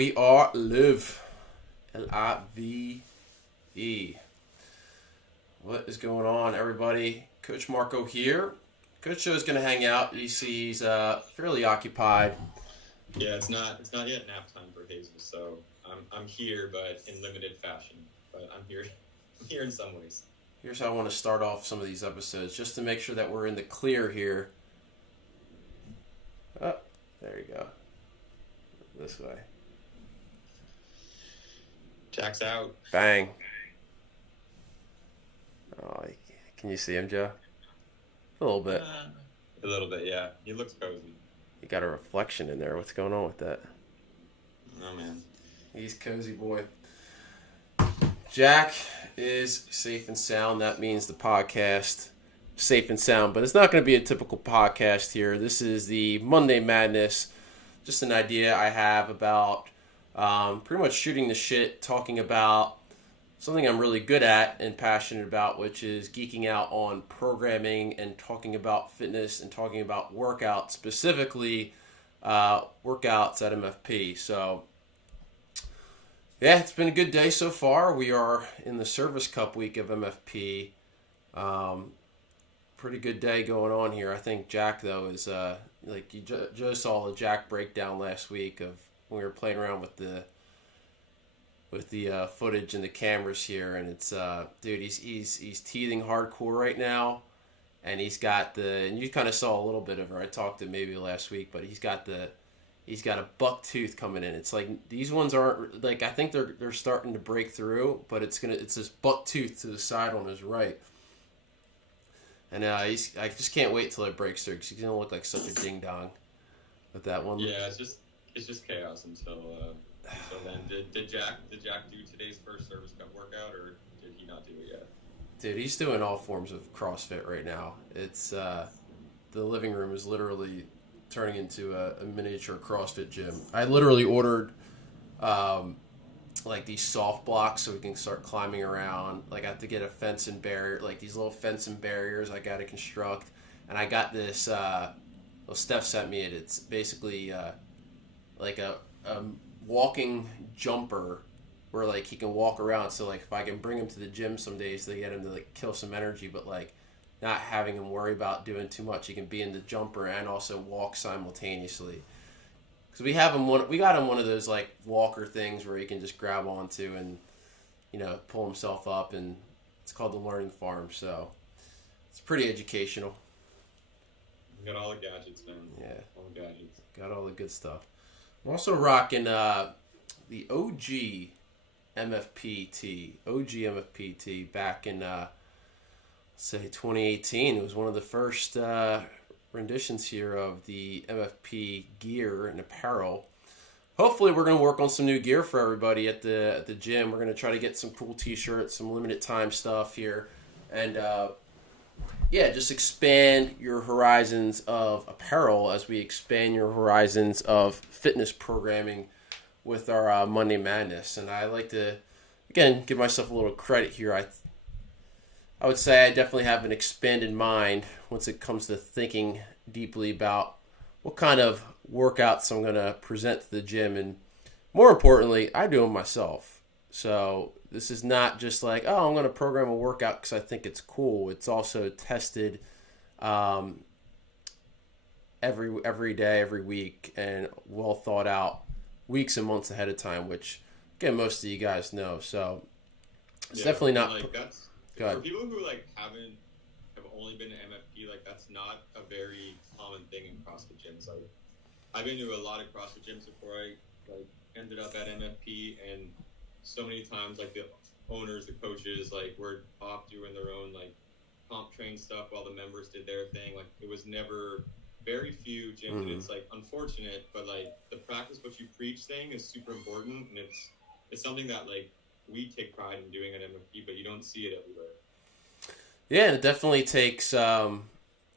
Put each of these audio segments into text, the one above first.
we are live. Live. What is going on, everybody? Coach Marco here. Coach Joe's going to hang out. You see he's fairly occupied. Yeah, it's not yet nap time for Hazel, so I'm here, but in limited fashion. But I'm here in some ways. Here's how I want to start off some of these episodes, just to make sure that we're in the clear here. Oh, there you go. This way. Jack's out. Bang. Oh, can you see him, Joe? A little bit. A little bit, yeah. He looks cozy. You got a reflection in there. What's going on with that? Oh, man. He's cozy boy. Jack is safe and sound. That means the podcast safe and sound. But it's not going to be a typical podcast here. This is the Monday Madness. Just an idea I have about pretty much shooting the shit, talking about something I'm really good at and passionate about, which is geeking out on programming and talking about fitness and talking about workouts, specifically workouts at MFP. So, yeah, it's been a good day so far. We are in the Service Cup week of MFP. Pretty good day going on here. I think Jack, though, is like you just saw the Jack breakdown last week of when we were playing around with the footage and the cameras here, and it's dude, he's teething hardcore right now, and he's got and you kind of saw a little bit of her. I talked to him maybe last week, but he's got a buck tooth coming in. It's like these ones aren't like, I think they're starting to break through, but it's this buck tooth to the side on his right. And I just can't wait till it breaks through, because he's gonna look like such a ding dong with that one. Yeah, it's just chaos until then. Did Jack do today's first Service Cup workout, or did he not do it yet? Dude, he's doing all forms of CrossFit right now. It's the living room is literally turning into a miniature CrossFit gym. I literally ordered like these soft blocks so we can start climbing around. Like I have to get a fence and barrier, like these little fence and barriers I got to construct. And I got this, well, Steph sent me it. It's basically like a walking jumper where like he can walk around. So like if I can bring him to the gym some days to get him to like kill some energy, but like not having him worry about doing too much, he can be in the jumper and also walk simultaneously. Because we got him one of those like walker things where he can just grab onto and, you know, pull himself up, and it's called the Learning Farm. So it's pretty educational. You got all the gadgets, man. Yeah, all the gadgets. Got all the good stuff. I'm also rocking the OG MFPT back in say 2018. It was one of the first renditions here of the MFP gear and apparel. Hopefully we're going to work on some new gear for everybody at the gym. We're going to try to get some cool t-shirts, some limited time stuff here, and just expand your horizons of apparel as we expand your horizons of fitness programming with our Monday Madness. And I like to, again, give myself a little credit here. I would say I definitely have an expanded mind once it comes to thinking deeply about what kind of workouts I'm going to present to the gym. And more importantly, I do them myself. So this is not just like, oh, I'm going to program a workout because I think it's cool. It's also tested every day, every week, and well thought out weeks and months ahead of time, which, again, most of you guys know. So it's definitely not... Like for people who like have only been to MFP, like that's not a very common thing in CrossFit gyms. Like I've been to a lot of CrossFit gyms before I like ended up at MFP, and so many times like the owners, the coaches, like were off doing their own like comp train stuff while the members did their thing. Like it was never very few gyms, and it's like unfortunate, but like the practice what you preach thing is super important, and it's something that like we take pride in doing at MFP, but you don't see it everywhere. Yeah, and it definitely takes a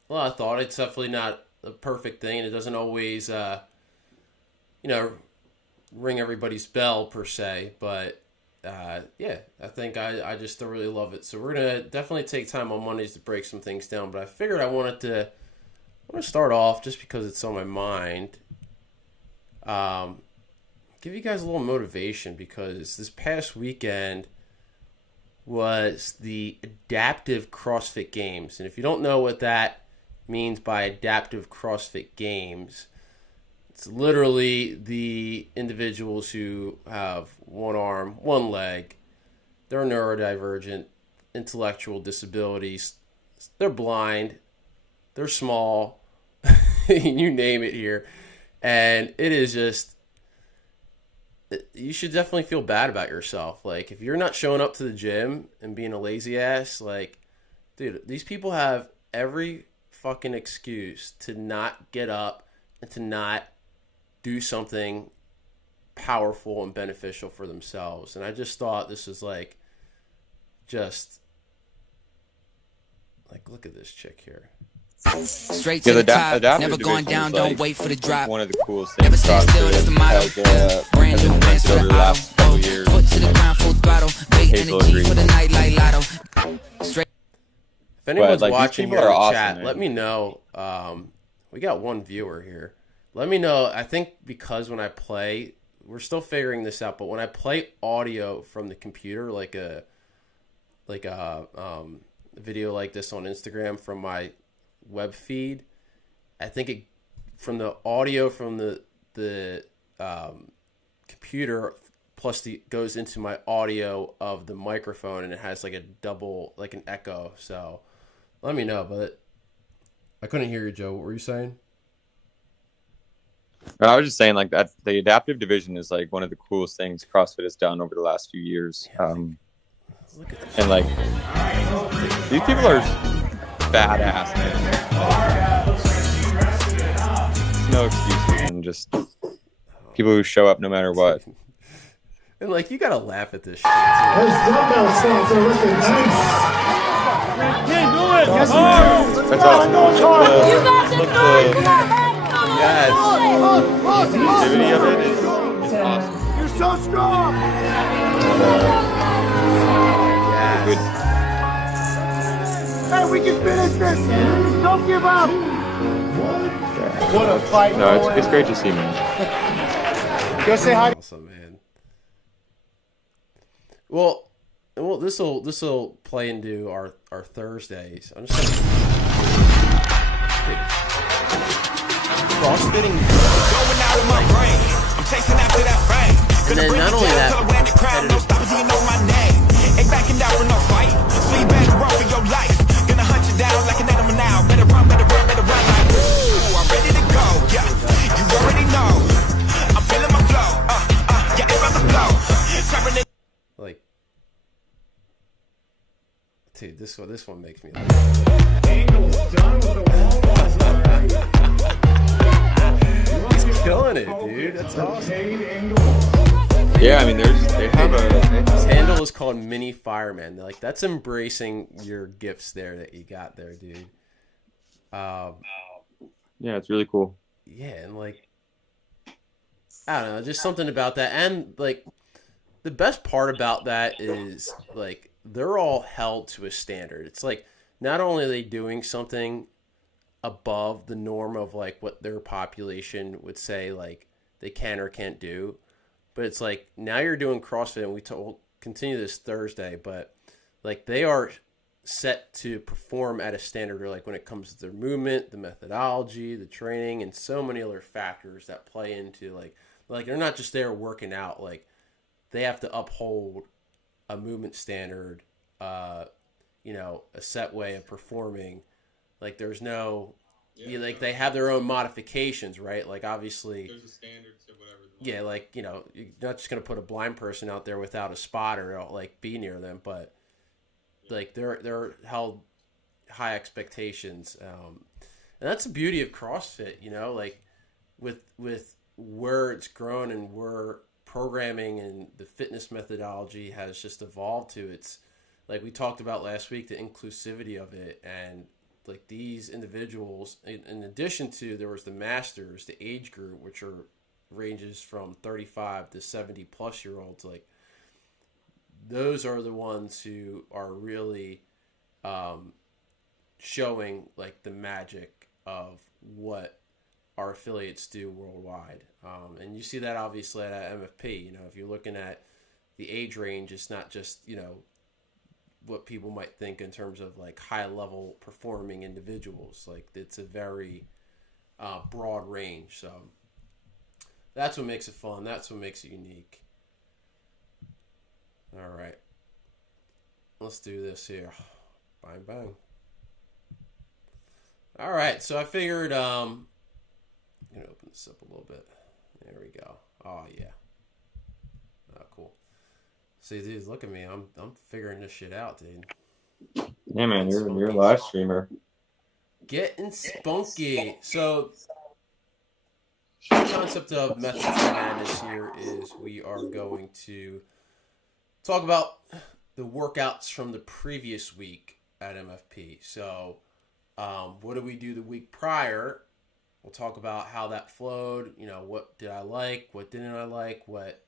lot of thought. It's definitely not a perfect thing, and it doesn't always, ring everybody's bell per se. But I think I just really love it. So we're gonna definitely take time on Mondays to break some things down. But I figured I want to start off just because it's on my mind. give you guys a little motivation, because this past weekend was the Adaptive CrossFit Games. And if you don't know what that means by Adaptive CrossFit Games, it's literally the individuals who have one arm, one leg, they're neurodivergent, intellectual disabilities, they're blind, they're small, you name it here. And it is just, you should definitely feel bad about yourself. Like, if you're not showing up to the gym and being a lazy ass, like, dude, these people have every fucking excuse to not get up and to not do something powerful and beneficial for themselves. And I just thought this was like, just like, look at this chick here. Straight to the top, never going down, don't wait for the drop. One of the coolest things CrossFit has implemented over the last couple years. Foot to the ground, full throttle, big energy for the night like lotto. Straight. If anyone's like, watching these people here in are awesome, chat, man. let me know. We got one viewer here. Let me know. I think because when I play, we're still figuring this out, but when I play audio from the computer, like a video like this on Instagram from my web feed, I think it, from the audio from the computer plus goes into my audio of the microphone, and it has like a double, like an echo. So let me know. But I couldn't hear you, Joe. What were you saying? I was just saying, like, that the adaptive division is like one of the coolest things CrossFit has done over the last few years. Look at this. And like, these people are badass, man. No excuses, and just people who show up no matter what. And like, you gotta laugh at this shit. Those dumbbell squats are looking nice. Can't do it. Yes, Oh. That's awesome. I know it's hard. You got this, North. Come on, man. The activity of it is awesome. You're so strong. Good. Hey, we can finish this. Don't give up. What a fight. No, it's great to see, man. Go say hi. Awesome, man. Well, this will play into our Thursdays. I'm just gonna crossfitting. Going out of my brain. I'm chasing after that fame. And then not only that, but When the crowd don't stop until you know my name. Ain't backing down for no fight. So you better run for your life. Gonna hunt you down like an animal now. Better run, better run, better run. Like, ooh, I'm ready to go. Yeah, you already know. I'm feeling my flow. Yeah, it's about to blow. Trapping it. Like, dude, this one makes me laugh. He's killing it, dude. That's awesome. Yeah, I mean, they have His handle is called Mini Fireman. Like, that's embracing your gifts there that you got there, dude. yeah, it's really cool. Yeah, and like, I don't know, just something about that. And like, the best part about that is like, they're all held to a standard. It's like, not only are they doing something above the norm of like what their population would say like they can or can't do, but it's like, now you're doing CrossFit, and we'll continue this Thursday, but like, they are set to perform at a standard, or like when it comes to their movement, the methodology, the training, and so many other factors that play into like they're not just there working out. Like, they have to uphold a movement standard, a set way of performing. Like, there's no, like, they have their own modifications, right? Like, obviously, There's a standard to whatever. yeah, like, you're not just going to put a blind person out there without a spotter or like be near them, but like, they're held high expectations. And that's the beauty of CrossFit, like with where it's grown and where programming and the fitness methodology has just evolved to. It's like we talked about last week, the inclusivity of it, and like, these individuals, in addition to, there was the masters, the age group, which ranges from 35 to 70 plus year olds. Like, those are the ones who are really showing like the magic of what our affiliates do worldwide. And you see that obviously at MFP. If you're looking at the age range, it's not just, what people might think in terms of like high level performing individuals. Like it's a very broad range. So that's what makes it fun. That's what makes it unique. All right. Let's do this here. Bang, bang. All right. So I figured, I'm going to open this up a little bit. There we go. Oh, yeah. Oh, cool. See, dude, look at me. I'm figuring this shit out, dude. Yeah, man, you're a live streamer. Getting spunky. So the concept of Methods of Madness here is we are going to talk about the workouts from the previous week at MFP. So what did we do the week prior? We'll talk about how that flowed. What did I like? What didn't I like? What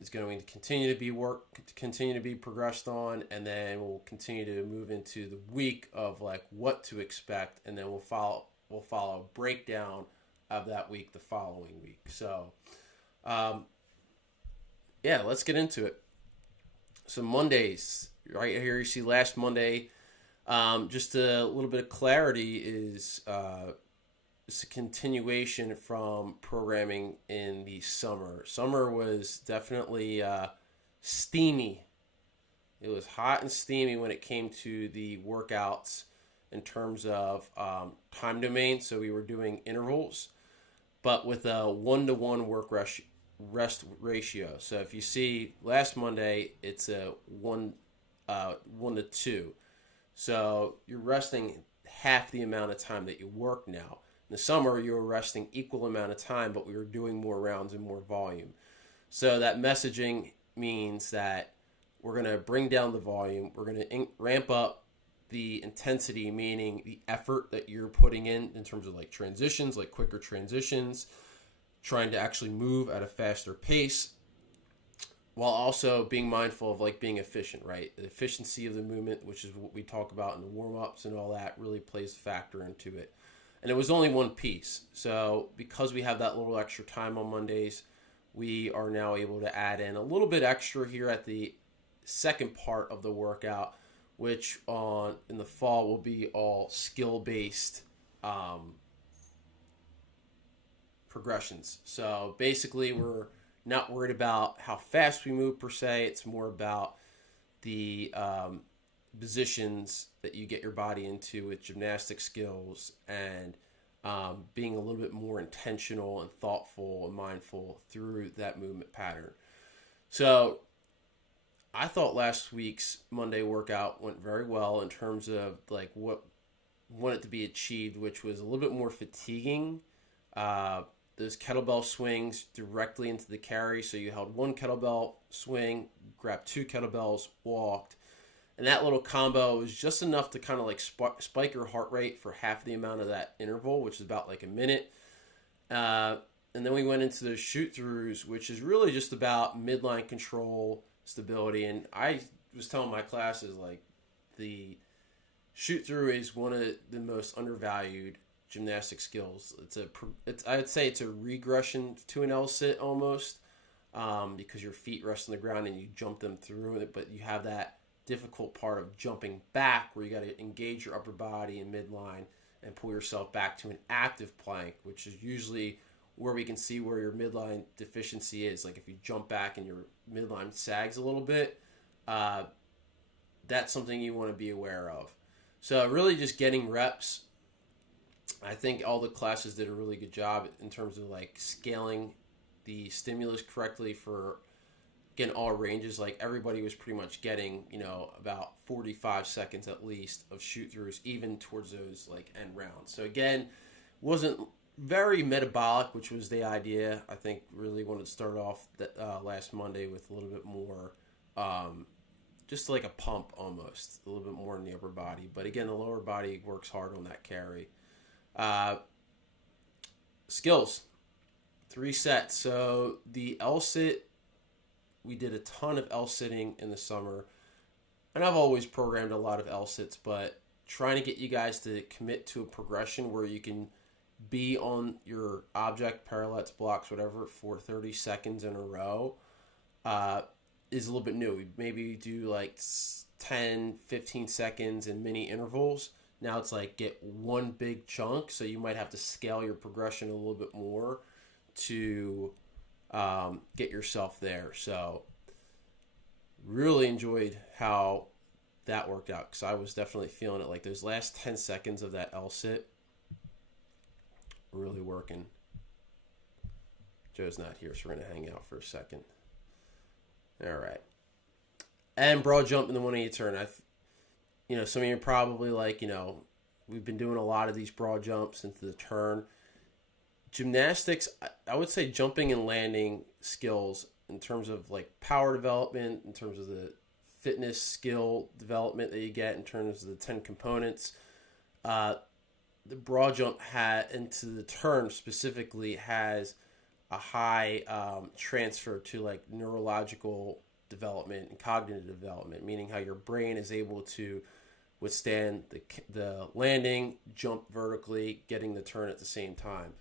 is going to continue to be progressed on, and then we'll continue to move into the week of like what to expect, and then we'll follow a breakdown of that week the following week. So, yeah, let's get into it. So Mondays, right here you see last Monday. Just a little bit of clarity is it's a continuation from programming in the summer. Summer was definitely steamy. It was hot and steamy when it came to the workouts in terms of time domain. So we were doing intervals, but with a 1-to-1 work rest ratio. So if you see last Monday, it's a 1 to 2. So you're resting half the amount of time that you work now. In the summer, you were resting equal amount of time, but we were doing more rounds and more volume. So that messaging means that we're going to bring down the volume. We're going to ramp up the intensity, meaning the effort that you're putting in terms of like transitions, like quicker transitions, trying to actually move at a faster pace, while also being mindful of like being efficient, right? The efficiency of the movement, which is what we talk about in the warm-ups and all that, really plays a factor into it. And it was only one piece. So because we have that little extra time on Mondays, we are now able to add in a little bit extra here at the second part of the workout, which in the fall will be all skill-based progressions. So basically we're not worried about how fast we move per se. It's more about the positions that you get your body into with gymnastic skills and being a little bit more intentional and thoughtful and mindful through that movement pattern. So I thought last week's Monday workout went very well in terms of like what wanted to be achieved, which was a little bit more fatiguing. Those kettlebell swings directly into the carry. So you held one kettlebell swing, grabbed 2 kettlebells, walked. And that little combo was just enough to kind of like spike your heart rate for half the amount of that interval, which is about like a minute. And then we went into the shoot-throughs, which is really just about midline control, stability. And I was telling my classes, like, the shoot-through is one of the most undervalued gymnastic skills. I'd say it's a regression to an L-sit almost, because your feet rest on the ground and you jump them through it, but you have that difficult part of jumping back where you got to engage your upper body in midline and pull yourself back to an active plank, which is usually where we can see where your midline deficiency is. Like if you jump back and your midline sags a little bit, that's something you want to be aware of. So really just getting reps. I think all the classes did a really good job in terms of like scaling the stimulus correctly for getting all ranges. Like everybody was pretty much getting, about 45 seconds at least of shoot throughs, even towards those like end rounds. So again, wasn't very metabolic, which was the idea. I think really wanted to start off last Monday with a little bit more, just like a pump almost, a little bit more in the upper body. But again, the lower body works hard on that carry. Skills, 3 sets. So the L-sit, we did a ton of L-sitting in the summer, and I've always programmed a lot of L-sits, but trying to get you guys to commit to a progression where you can be on your object, parallettes, blocks, whatever, for 30 seconds in a row is a little bit new. We maybe do like 10, 15 seconds in mini intervals. Now it's like get one big chunk, so you might have to scale your progression a little bit more to get yourself there. So really enjoyed how that worked out, because I was definitely feeling it. Like those last 10 seconds of that L-sit really working. Joe's not here, so we're going to hang out for a second. All right. And broad jump in the 180 turn. Some of you are probably like, we've been doing a lot of these broad jumps into the turn. Gymnastics, I would say jumping and landing skills in terms of like power development, in terms of the fitness skill development that you get in terms of the 10 components. The broad jump into the turn specifically has a high transfer to like neurological development and cognitive development, meaning how your brain is able to withstand the landing, jump vertically, getting the turn at the same time.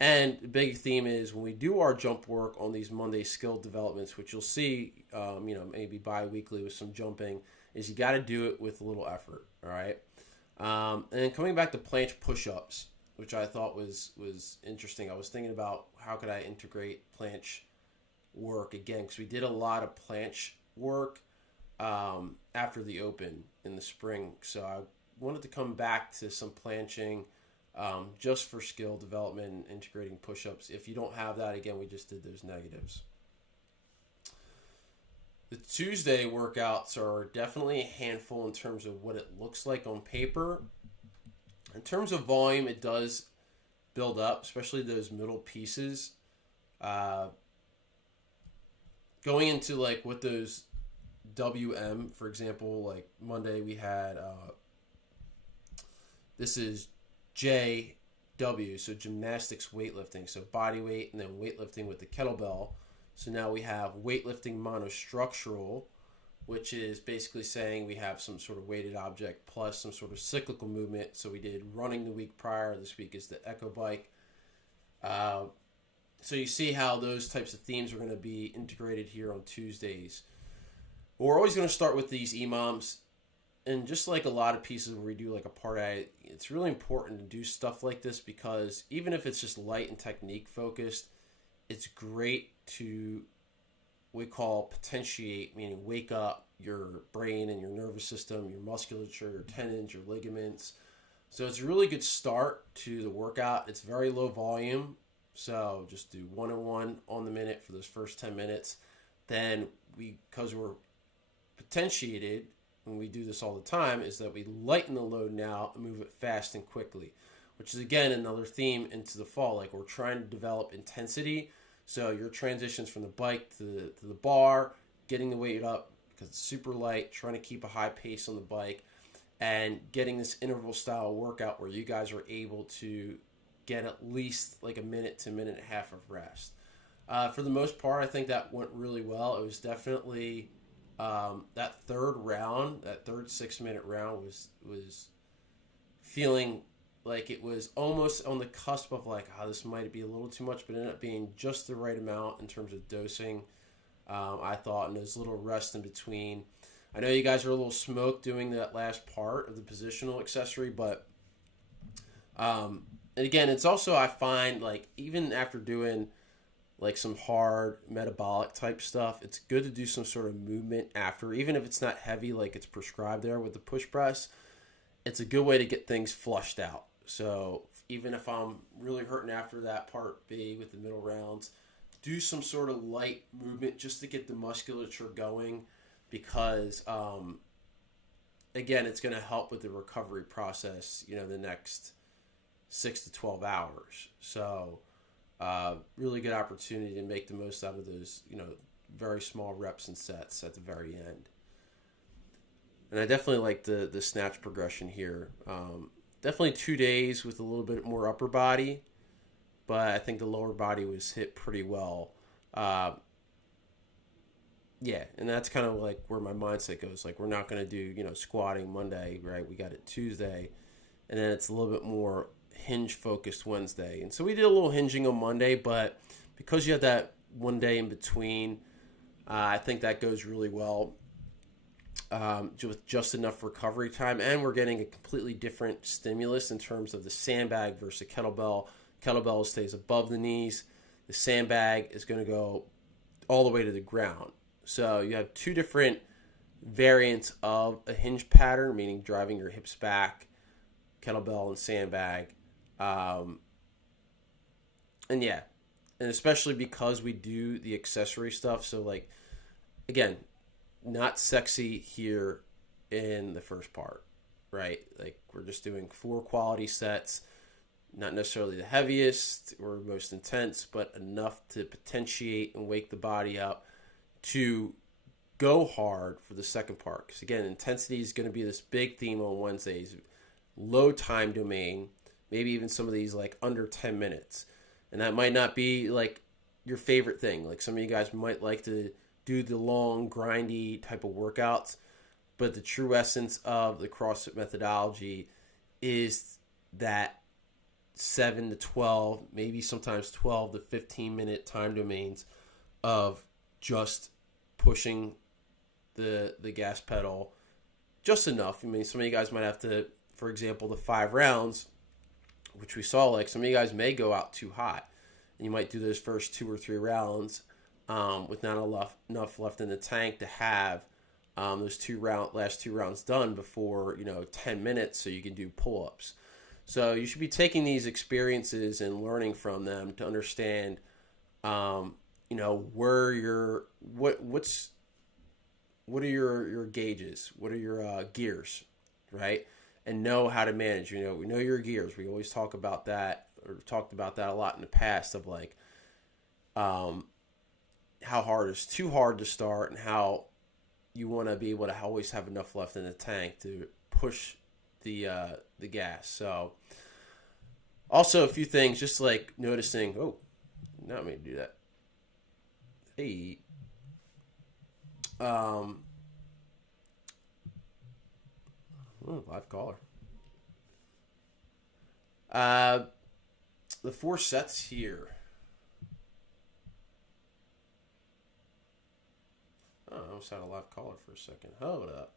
And the big theme is when we do our jump work on these Monday skill developments, which you'll see, maybe bi-weekly with some jumping, is you got to do it with a little effort, all right? And then coming back to planche push-ups, which I thought was interesting. I was thinking about how could I integrate planche work again, because we did a lot of planche work after the Open in the spring. So I wanted to come back to some planching just for skill development and integrating push-ups. If you don't have that, again, we just did those negatives. The Tuesday workouts are definitely a handful in terms of what it looks like on paper. In terms of volume, it does build up, especially those middle pieces. Going into like what those WM, for example, like Monday we had, this is JW, so gymnastics weightlifting, so body weight and then weightlifting with the kettlebell. So now we have weightlifting monostructural, which is basically saying we have some sort of weighted object plus some sort of cyclical movement. So we did running the week prior. This week is the Echo Bike. So you see how those types of themes are going to be integrated here on Tuesdays. But we're always going to start with these EMOMs. And just like a lot of pieces where we do like a part A, it's really important to do stuff like this, because even if it's just light and technique focused, it's great to, we call potentiate, meaning wake up your brain and your nervous system, your musculature, your tendons, your ligaments. So it's a really good start to the workout. It's very low volume, so just do 1 and 1 on the minute for those first 10 minutes. Then because we're potentiated, when we do this all the time, is that we lighten the load now and move it fast and quickly, which is again another theme into the fall. Like we're trying to develop intensity, so your transitions from the bike to the bar, getting the weight up because it's super light, trying to keep a high pace on the bike, and getting this interval style workout where you guys are able to get at least like a minute to minute and a half of rest. For the most part, I think that went really well. It was definitely that third 6-minute round was feeling like it was almost on the cusp of like, this might be a little too much, but it ended up being just the right amount in terms of dosing, I thought, and there's a little rest in between. I know you guys are a little smoked doing that last part of the positional accessory, but and again, it's also, I find, like, even after doing like some hard metabolic type stuff, it's good to do some sort of movement after, even if it's not heavy like it's prescribed there with the push press. It's a good way to get things flushed out. So even if I'm really hurting after that part B with the middle rounds, do some sort of light movement just to get the musculature going, because again, it's going to help with the recovery process, the next 6 to 12 hours. So really good opportunity to make the most out of those, very small reps and sets at the very end. And I definitely like the snatch progression here. Definitely 2 days with a little bit more upper body, but I think the lower body was hit pretty well. Yeah, and that's kind of like where my mindset goes. Like, we're not going to do, squatting Monday, right? We got it Tuesday. And then it's a little bit more hinge focused Wednesday. And so we did a little hinging on Monday, but because you have that one day in between, I think that goes really well. With just enough recovery time, and we're getting a completely different stimulus in terms of the sandbag versus kettlebell. Kettlebell stays above the knees. The sandbag is going to go all the way to the ground. So you have two different variants of a hinge pattern, meaning driving your hips back, kettlebell and sandbag. And especially because we do the accessory stuff. So like, again, not sexy here in the first part, right? Like we're just doing 4 quality sets, not necessarily the heaviest or most intense, but enough to potentiate and wake the body up to go hard for the second part. Because again, intensity is going to be this big theme on Wednesdays. Low time domain, maybe even some of these like under 10 minutes. And that might not be like your favorite thing. Like some of you guys might like to do the long, grindy type of workouts, but the true essence of the CrossFit methodology is that 7 to 12, maybe sometimes 12 to 15 minute time domains of just pushing the gas pedal just enough. I mean, some of you guys might have to, for example, the 5 rounds, which we saw, like some of you guys may go out too hot, and you might do those first 2 or 3 rounds with not enough left in the tank to have those last two rounds done before 10 minutes, so you can do pull-ups. So you should be taking these experiences and learning from them to understand, where what are your gauges, what are your gears, right? And know how to manage. We know your gears. We always talk about that, or talked about that a lot in the past, of like, how hard is too hard to start, and how you want to be able to always have enough left in the tank to push the gas. So also a few things, just like noticing, not me to do that. Hey, live caller. The 4 sets here. Oh, I almost had a live caller for a second. Hold up.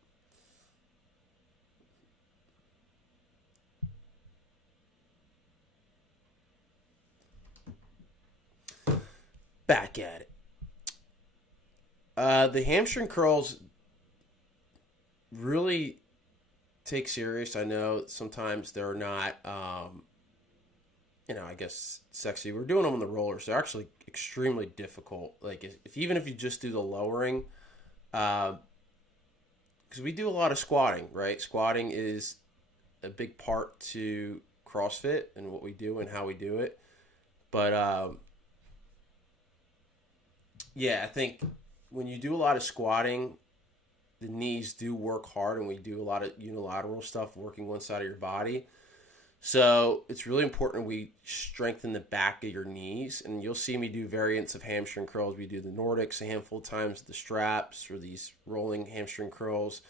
Back at it. The hamstring curls really take serious. I know sometimes they're not, I guess sexy. We're doing them on the rollers. They're actually extremely difficult. Like even if you just do the lowering, because we do a lot of squatting, right? Squatting is a big part to CrossFit and what we do and how we do it. But I think when you do a lot of squatting, the knees do work hard, and we do a lot of unilateral stuff, working one side of your body. So it's really important we strengthen the back of your knees, and you'll see me do variants of hamstring curls. We do the Nordics a handful of times, the straps, or these rolling hamstring curls.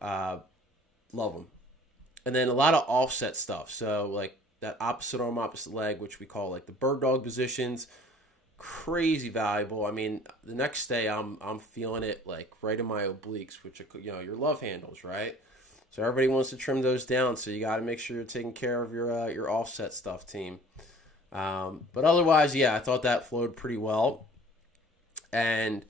Love them. And then a lot of offset stuff. So like that opposite arm, opposite leg, which we call like the bird dog positions. Crazy valuable. I mean, the next day I'm feeling it like right in my obliques, which your love handles, right? So everybody wants to trim those down, so you got to make sure you're taking care of your offset stuff, team. But otherwise, I thought that flowed pretty well. And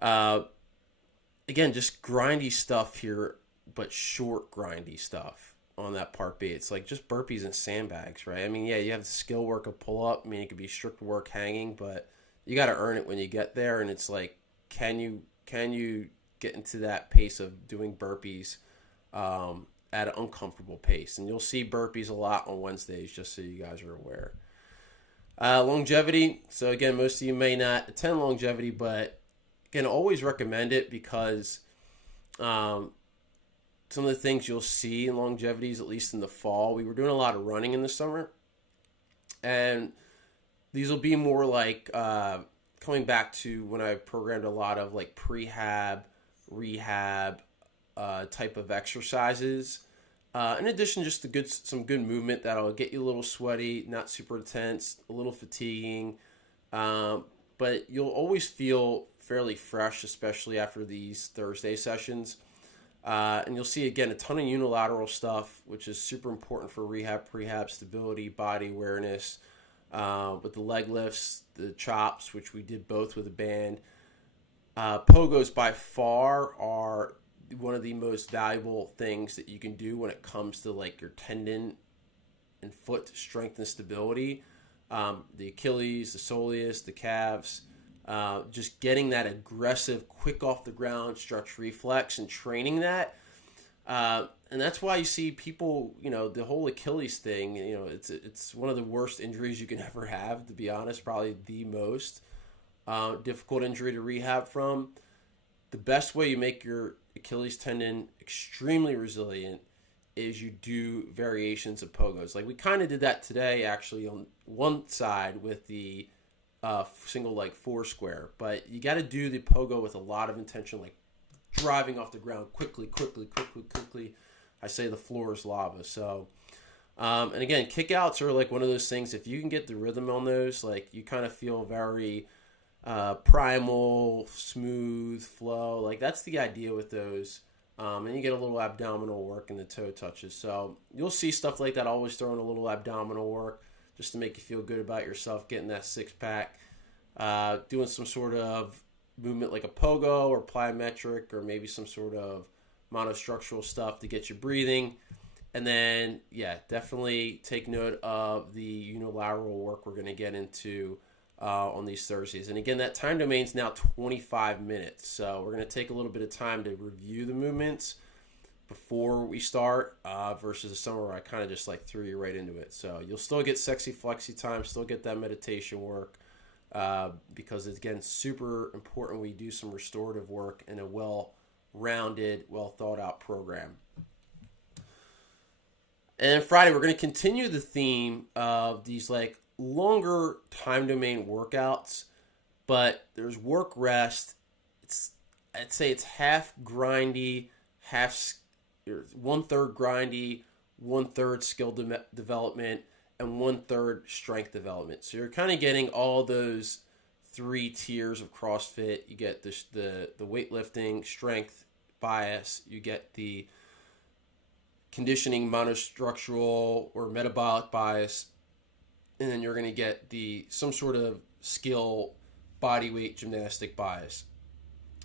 again, just grindy stuff here, but short grindy stuff on that part B. It's like just burpees and sandbags, right? I mean, you have the skill work of pull up. I mean, it could be strict work hanging, but you got to earn it when you get there. And it's like, can you get into that pace of doing burpees at an uncomfortable pace? And you'll see burpees a lot on Wednesdays, just so you guys are aware. Longevity. So again, most of you may not attend longevity, but again, always recommend it, because some of the things you'll see in longevities, at least in the fall, we were doing a lot of running in the summer, and these will be more like coming back to when I programmed a lot of like prehab, rehab type of exercises. In addition, just some good movement that'll get you a little sweaty, not super intense, a little fatiguing, but you'll always feel fairly fresh, especially after these Thursday sessions. And you'll see, again, a ton of unilateral stuff, which is super important for rehab, prehab, stability, body awareness, with the leg lifts, the chops, which we did both with a band. Pogos by far are one of the most valuable things that you can do when it comes to like your tendon and foot strength and stability. The Achilles, the soleus, the calves, just getting that aggressive, quick off the ground stretch reflex and training that. And that's why you see people, the whole Achilles thing, it's one of the worst injuries you can ever have, to be honest, probably the most difficult injury to rehab from. The best way you make your Achilles tendon extremely resilient is you do variations of pogos. Like we kind of did that today, actually, on one side with the single leg four square. But you got to do the pogo with a lot of intention, like driving off the ground quickly. I say the floor is lava. So, and again, kickouts are like one of those things. If you can get the rhythm on those, like you kind of feel very primal, smooth flow. Like that's the idea with those. And you get a little abdominal work in the toe touches. So you'll see stuff like that, always throwing a little abdominal work just to make you feel good about yourself, getting that six pack, doing some sort of movement like a pogo or plyometric or maybe some sort of monostructural stuff to get you breathing. And then, definitely take note of the unilateral work we're going to get into on these Thursdays. And again, that time domain is now 25 minutes. So we're going to take a little bit of time to review the movements before we start versus the summer where I kind of just like threw you right into it. So you'll still get sexy flexi time, still get that meditation work because it's, again, super important we do some restorative work in a well-rounded, well-thought-out program. And then Friday, we're going to continue the theme of these like longer time domain workouts, but there's work rest. I'd say it's half grindy, half 1/3 grindy, 1/3 skill development, and 1/3 strength development. So you're kind of getting all those three tiers of CrossFit. You get the weightlifting strength bias. You get the conditioning monostructural or metabolic bias. And then you're going to get some sort of skill body weight gymnastic bias.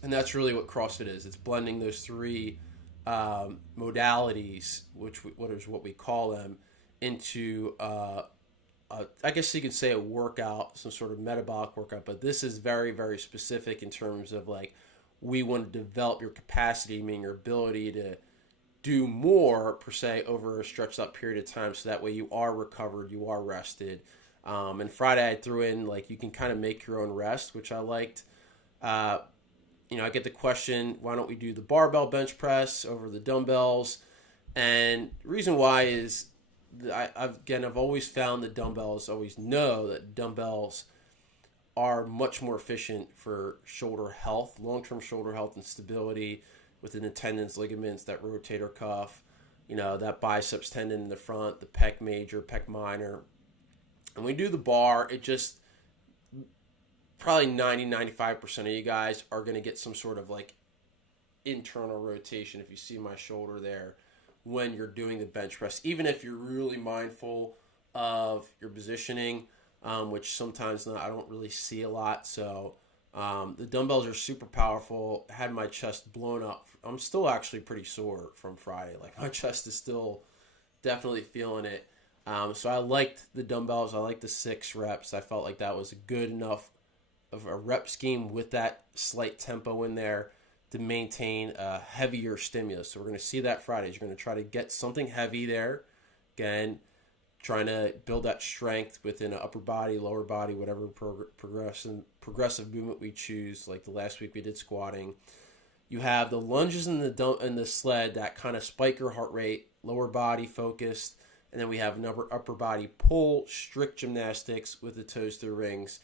And that's really what CrossFit is. It's blending those three modalities, what we call them, into, I guess you could say a workout, some sort of metabolic workout. But this is very, very specific in terms of like we want to develop your capacity, meaning your ability to do more per se over a stretched out period of time, so that way you are recovered, you are rested. And Friday I threw in like you can kind of make your own rest, which I liked. I get the question, why don't we do the barbell bench press over the dumbbells? And the reason why is I've always found that dumbbells are much more efficient for shoulder health, long-term shoulder health and stability, within the tendons, ligaments, that rotator cuff, that biceps tendon in the front, the pec major, pec minor. And when we do the bar, it just probably 90-95% of you guys are going to get some sort of like internal rotation if you see my shoulder there when you're doing the bench press, even if you're really mindful of your positioning, which sometimes I don't really see a lot. So the dumbbells are super powerful. Had my chest blown up. I'm still actually pretty sore from Friday. Like my chest is still definitely feeling it. So I liked the dumbbells. I liked the 6 reps. I felt like that was a good enough of a rep scheme with that slight tempo in there to maintain a heavier stimulus. So we're going to see that Friday. You're going to try to get something heavy there. Again, trying to build that strength within an upper body, lower body, whatever progressive movement we choose. Like the last week we did squatting. You have the lunges in the sled that kind of spike your heart rate, lower body focused. And then we have upper body pull, strict gymnastics with the toes to the rings.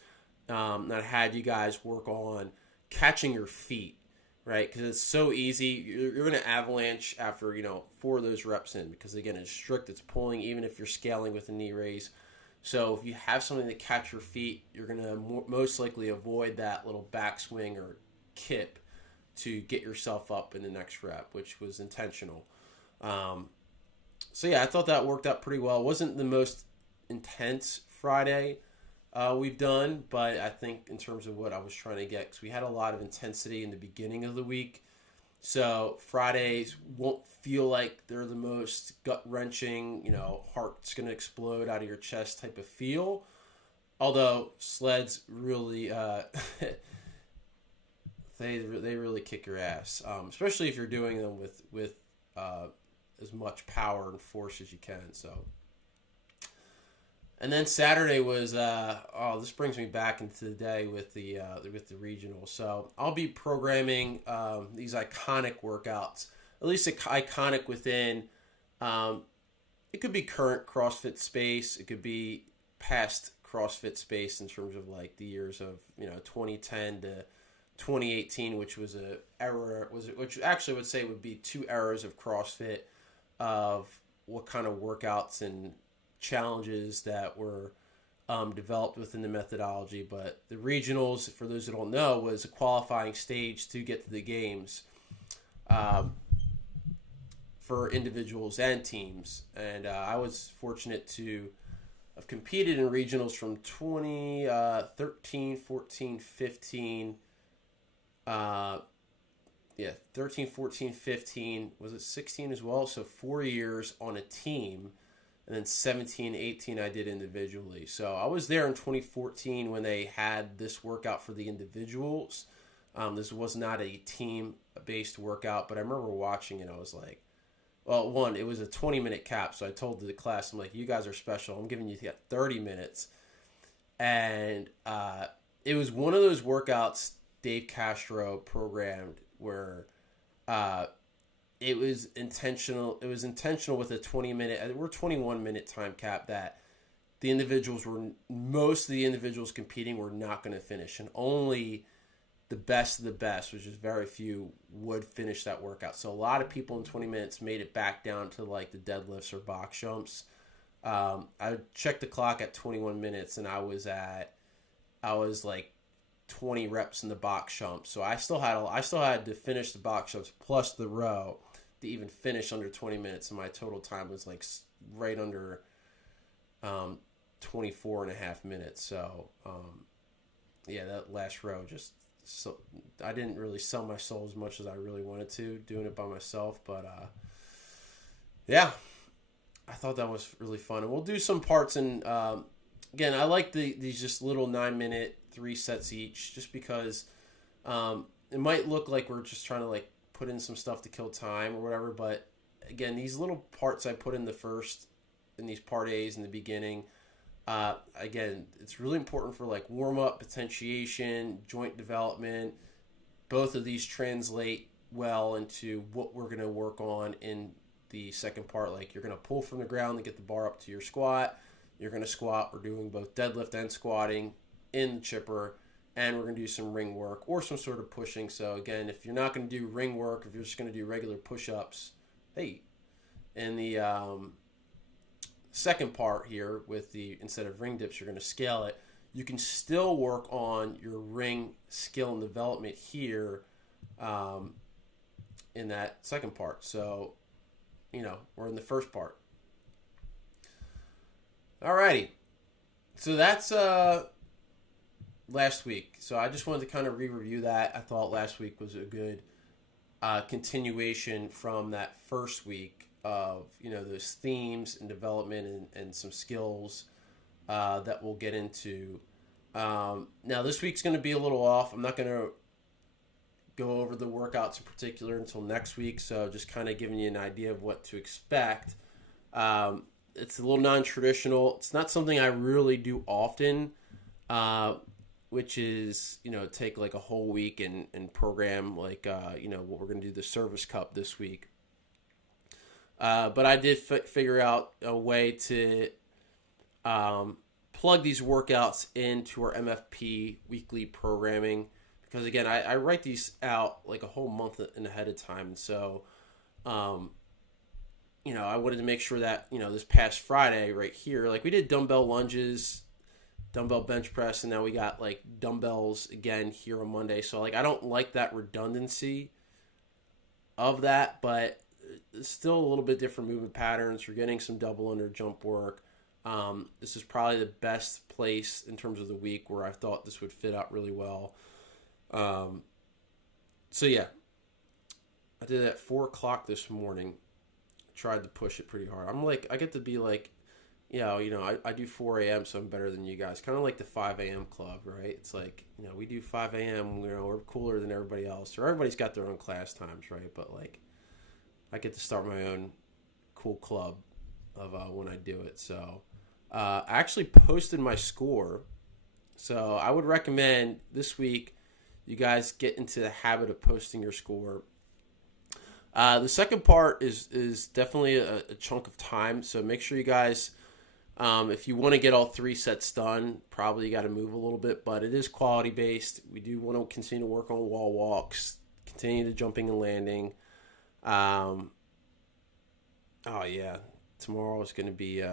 That had you guys work on catching your feet. right? Because it's so easy. You're going to avalanche after, 4 of those reps in because, again, it's strict. It's pulling even if you're scaling with a knee raise. So if you have something to catch your feet, you're going to most likely avoid that little backswing or kip to get yourself up in the next rep, which was intentional. So, yeah, I thought that worked out pretty well. It wasn't the most intense Friday we've done, but I think in terms of what I was trying to get, because we had a lot of intensity in the beginning of the week. So Fridays won't feel like they're the most gut-wrenching, heart's going to explode out of your chest type of feel. Although sleds really, they really kick your ass, especially if you're doing them with as much power and force as you can. So, and then Saturday was this brings me back into the day with the regional. So I'll be programming these iconic workouts, at least iconic within. It could be current CrossFit space. It could be past CrossFit space in terms of like the years of 2010 to 2018, which was which actually would say would be 2 eras of CrossFit, of what kind of workouts and challenges that were developed within the methodology. But the regionals, for those who don't know, was a qualifying stage to get to the games for individuals and teams. And I was fortunate to have competed in regionals from 2013, 14, 15. 13, 14, 15. Was it 16 as well? So 4 years on a team. And then 17, 18 I did individually. So I was there in 2014 when they had this workout for the individuals. This was not a team-based workout, but I remember watching it. I was like, well, one, it was a 20-minute cap. So I told the class, I'm like, you guys are special. I'm giving you 30 minutes. And it was one of those workouts Dave Castro programmed where it was intentional. It was intentional with a 20-minute, we're 21-minute time cap, that most of the individuals competing were not going to finish, and only the best of the best, which is very few, would finish that workout. So a lot of people in 20 minutes made it back down to like the deadlifts or box jumps. I checked the clock at 21 minutes and I was like 20 reps in the box jump. So I still had to finish the box jumps plus the row to even finish under 20 minutes. And my total time was like right under 24 and a half minutes. So, that last row I didn't really sell my soul as much as I really wanted to doing it by myself. But, I thought that was really fun. And we'll do some parts. And, again, I like these just little 9-minute, 3 sets each, just because it might look like we're just trying to like put in some stuff to kill time or whatever. But again, these little parts I put in these part A's in the beginning, again, it's really important for like warm up, potentiation, joint development. Both of these translate well into what we're going to work on in the second part. Like you're going to pull from the ground to get the bar up to your squat. You're going to squat. We're doing both deadlift and squatting in the chipper, and we're going to do some ring work or some sort of pushing. So again, if you're not going to do ring work, if you're just going to do regular push-ups, in the second part here instead of ring dips, you're going to scale it. You can still work on your ring skill and development here in that second part. So, we're in the first part. Alrighty. So that's last week. So I just wanted to kind of re-review that. I thought last week was a good continuation from that first week of, those themes and development and some skills that we'll get into. Now this week's going to be a little off. I'm not going to go over the workouts in particular until next week. So just kind of giving you an idea of what to expect. It's a little non-traditional. It's not something I really do often, which is, take like a whole week and program like, what we're going to do the Service Cup this week. But I did figure out a way to plug these workouts into our MFP weekly programming, because again, I write these out like a whole month in ahead of time. And so, you know, I wanted to make sure that, you know, this past Friday right here, like we did dumbbell lunges, dumbbell bench press, and now we got like dumbbells again here on Monday. So like I don't like that redundancy of that, but it's still a little bit different movement patterns. You're getting some double under jump work. This is probably the best place in terms of the week where I thought this would fit out really well. So yeah, I did it at 4 o'clock this morning. Tried to push it pretty hard. I'm like, I get to be like, you know, I do 4 a.m. so I'm better than you guys. Kind of like the 5 a.m. club, right? It's like, you know, we do 5 a.m. You know, we're cooler than everybody else. Or everybody's got their own class times, right? But like, I get to start my own cool club of when I do it. So I actually posted my score. So I would recommend this week you guys get into the habit of posting your score. The second part is definitely a chunk of time. So make sure you guys, if you want to get all 3 sets done, probably you got to move a little bit, but it is quality based. We do want to continue to work on wall walks, continue the jumping and landing. Oh yeah, tomorrow is going to be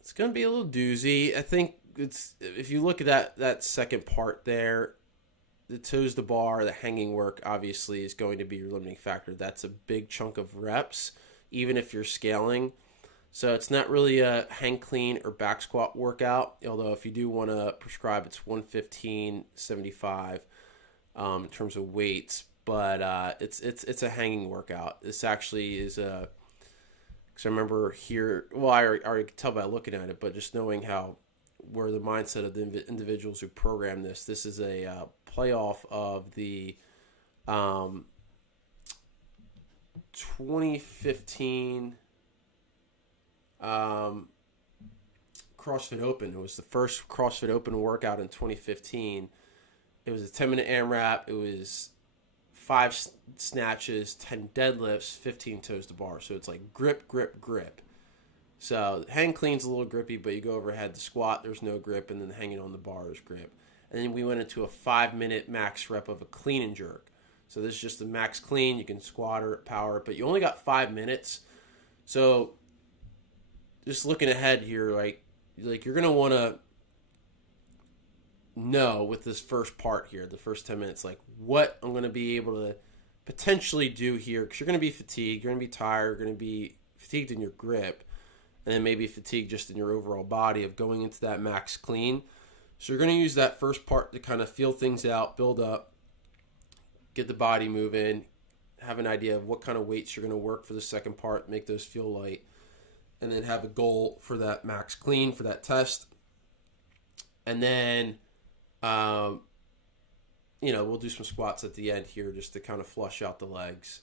it's going to be a little doozy. I think it's, if you look at that second part there, the toes to bar, the hanging work obviously is going to be your limiting factor. That's a big chunk of reps, even if you're scaling. So it's not really a hang clean or back squat workout, although if you do want to prescribe, it's 115-75 in terms of weights. But it's a hanging workout. This actually is a, because I remember here, well, I already could tell by looking at it, but just knowing where the mindset of the individuals who program this is a playoff of the 2015 CrossFit Open. It was the first CrossFit Open workout in 2015. It was a 10-minute AMRAP. It was 5 snatches, 10 deadlifts, 15 toes to bar. So it's like grip, grip, grip. So hang clean's a little grippy, but you go overhead. The squat, there's no grip, and then hanging on the bar is grip. And then we went into a 5-minute max rep of a clean and jerk. So this is just a max clean. You can squat or power it, but you only got 5 minutes. So just looking ahead here, like you're gonna want to know with this first part here, the first 10 minutes, like what I'm gonna be able to potentially do here, because you're gonna be fatigued, you're gonna be tired, you're gonna be fatigued in your grip, and then maybe fatigued just in your overall body of going into that max clean. So you're going to use that first part to kind of feel things out, build up, get the body moving, have an idea of what kind of weights you're going to work for the second part, make those feel light, and then have a goal for that max clean, for that test. And then, we'll do some squats at the end here just to kind of flush out the legs.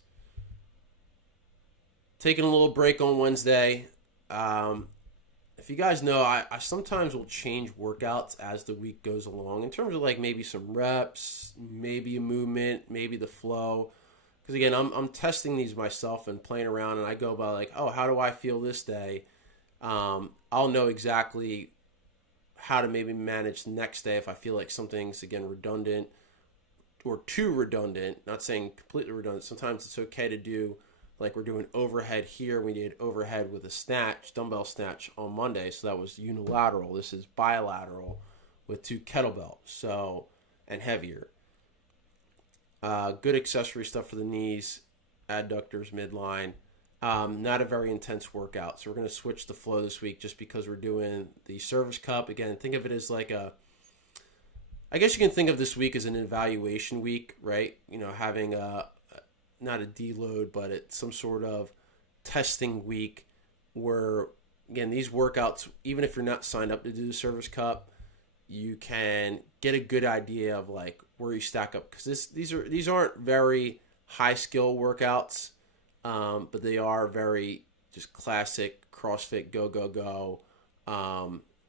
Taking a little break on Wednesday. If you guys know, I sometimes will change workouts as the week goes along in terms of like maybe some reps, maybe a movement, maybe the flow. Because again, I'm testing these myself and playing around, and I go by like, oh, how do I feel this day? I'll know exactly how to maybe manage the next day if I feel like something's, again, redundant or too redundant. Not saying completely redundant. Sometimes it's okay to do, like we're doing overhead here. We did overhead with a snatch, dumbbell snatch on Monday. So that was unilateral. This is bilateral with 2 kettlebells, so, and heavier. Good accessory stuff for the knees, adductors, midline. Not a very intense workout. So we're going to switch the flow this week just because we're doing the Service Cup. Again, think of it as like I guess you can think of this week as an evaluation week, right? You know, having not a deload, but it's some sort of testing week where, again, these workouts, even if you're not signed up to do the Service Cup, you can get a good idea of like where you stack up, because these aren't very high skill workouts, but they are very just classic CrossFit go.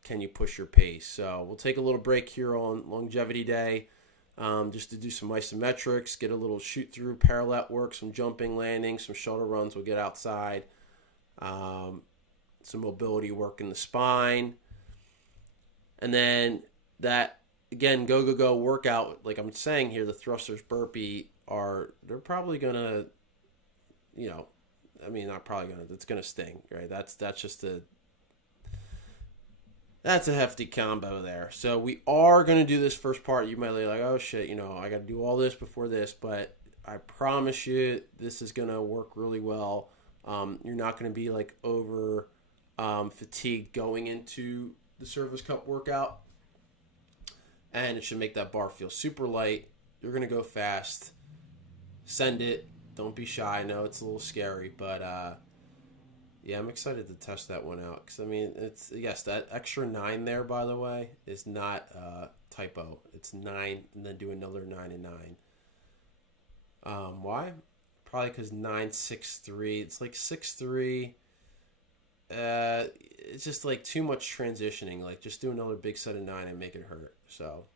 Can you push your pace? So we'll take a little break here on Longevity Day. Just to do some isometrics, get a little shoot through parallel work, some jumping, landing, some shoulder runs. We'll get outside, some mobility work in the spine, and then that again, go workout. Like I'm saying here, the thrusters burpee they're probably gonna, not probably gonna. It's gonna sting, right? That's just that's a hefty combo there. So we are gonna do this first part. You might be like, oh shit, I got to do all this before this, but I promise you, this is gonna work really well. You're not gonna be like over fatigued going into the Service Cup workout, and it should make that bar feel super light. You're gonna go fast. Send it. Don't be shy. I know it's a little scary, but yeah, I'm excited to test that one out. Because it's that extra 9 there, by the way, is not typo. It's 9 and then do another 9 and 9. Why? Probably because 9-6-3. It's like 6-3. It's just like too much transitioning. Like just do another big set of 9 and make it hurt. So,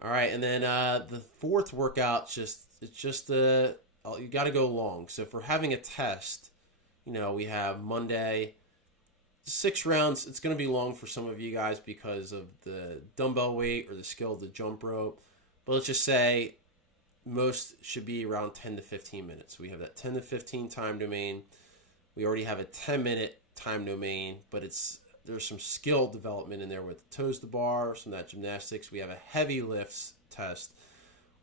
all right, and then the fourth workout you got to go long. So if we're having a test, we have Monday, 6 rounds. It's going to be long for some of you guys because of the dumbbell weight or the skill of the jump rope. But let's just say most should be around 10 to 15 minutes. We have that 10 to 15 time domain. We already have a 10-minute time domain, but there's some skill development in there with the toes to bar, some of that gymnastics. We have a heavy lifts test.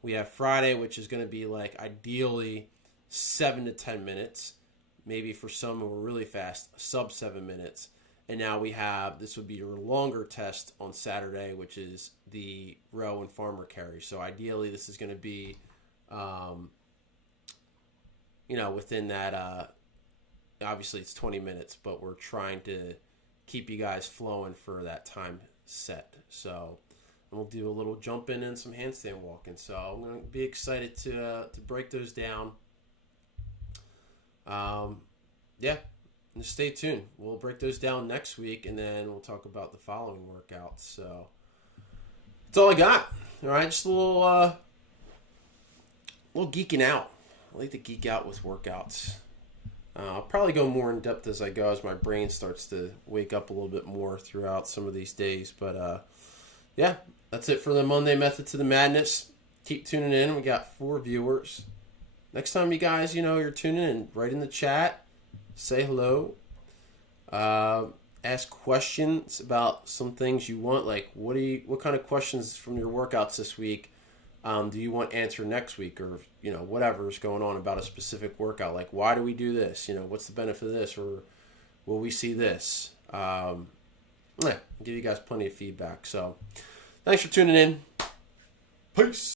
We have Friday, which is going to be like ideally 7 to 10 minutes. Maybe for some who are really fast, sub 7 minutes. And now this would be your longer test on Saturday, which is the row and farmer carry. So ideally this is going to be, within that, obviously it's 20 minutes, but we're trying to keep you guys flowing for that time set. So we'll do a little jumping and some handstand walking. So I'm going to be excited to break those down. Yeah, just stay tuned. We'll break those down next week, and then we'll talk about the following workouts. So that's all I got. All right, just a little geeking out. I like to geek out with workouts. I'll probably go more in depth as I go, as my brain starts to wake up a little bit more throughout some of these days. But yeah, that's it for the Monday Method to the Madness. Keep tuning in. We got 4 viewers. Next time you guys, you're tuning in, write in the chat, say hello, ask questions about some things you want, like what kind of questions from your workouts this week do you want answered next week, or whatever is going on about a specific workout, like why do we do this, what's the benefit of this, or will we see this? I'll give you guys plenty of feedback. So thanks for tuning in. Peace.